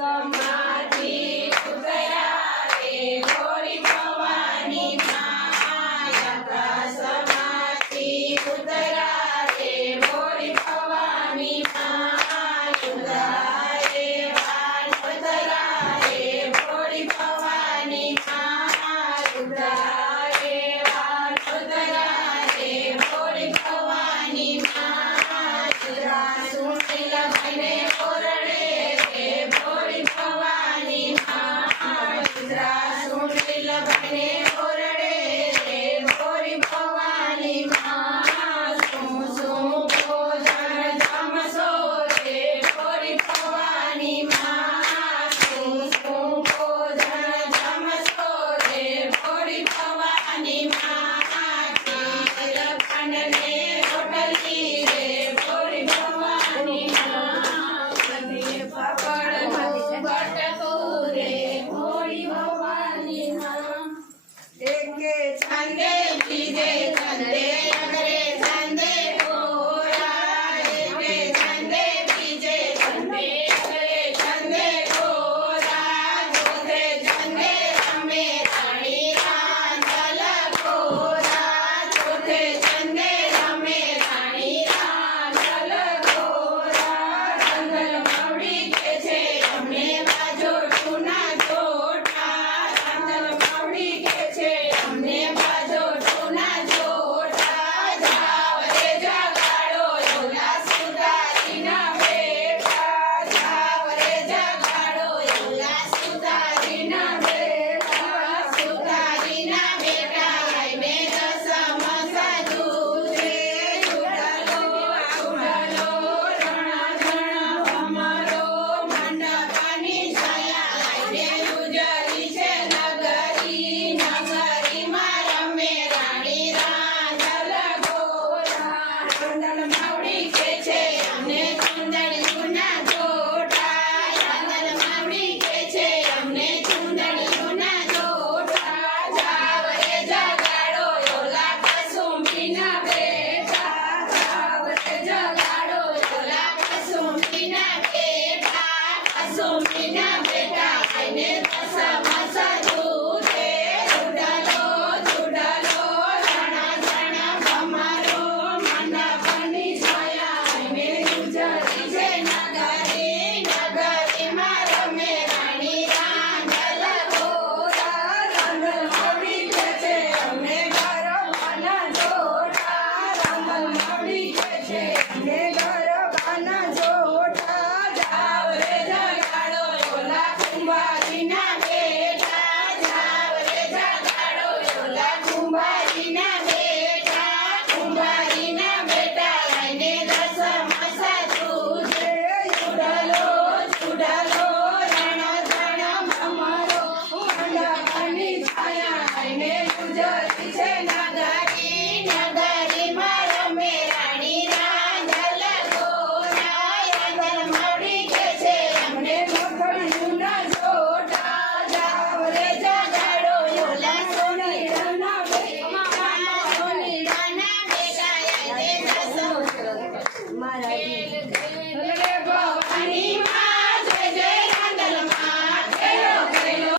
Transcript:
આકાશમાંથી ઉતર્યા રે ભોળી ભવાની માં આકાશમાંથી ઉતર્યા રે ભોળી ભવાની માં ઉતરાએ વાન ઉતરા રે ભોળી ભવાની માં ઉતરાએ વાન ઉતરા રે ભોળી ભવાની માં ઉતરા સુનિલ ભાઈને ઓરડે રે ભોળી ભવાની માં ઉતરા સુનિલ ભાઈને ઓરડે રે ભોળી ભવાની માં શું શું ભોજન જમશો રે ભોળી ભવાની માં શું શું ભોજન જમશો રે ભોળી ભવાની માં ખીર ખાંડને રોટલી રે ભોળી ભવાની માં પાપડ બટકું રે ભોળી ભવાની માં એકે છંદે બીજે છંદે અગરે છંદે ગોરા એકે છંદે બીજે છંદે અગરે છંદે ગોરા ચોથે છંદે રમે રાણી રાંધલ ગોરા ચોથે છંદે રમે રાણી રાંધલ ગોરા રંગલ માવડી કે છે અમને બાજો ટૂના જોટા રંગલ માવડી કે છે અમને બાજો ટૂના જોટા જાવ રે જગાડો ઓલા સુધારીના બેટા જાવ રે જગાડો ઓલા સુધારીના બેટા સુધારીના બેટા આઈને દસમાં સાજું રે ઉડાલો રણા ધણા અમારો મંડપાની છાયા આઈને ઉજળી છે નગરીમાં રમે રાણી રાંધલ ગોરા રંગલ માવડી કે છે અમને ચુંદડીના જોટા રંગલ માવડી કે છે અમને ચુંદડીના જોટા જાવ રે જગાડો ઓલા કસુંબીના બેટા જાવ રે જગાડો ઓલા કસુંબીના બેટા કસુંબીના બેટા આઈને દસમાં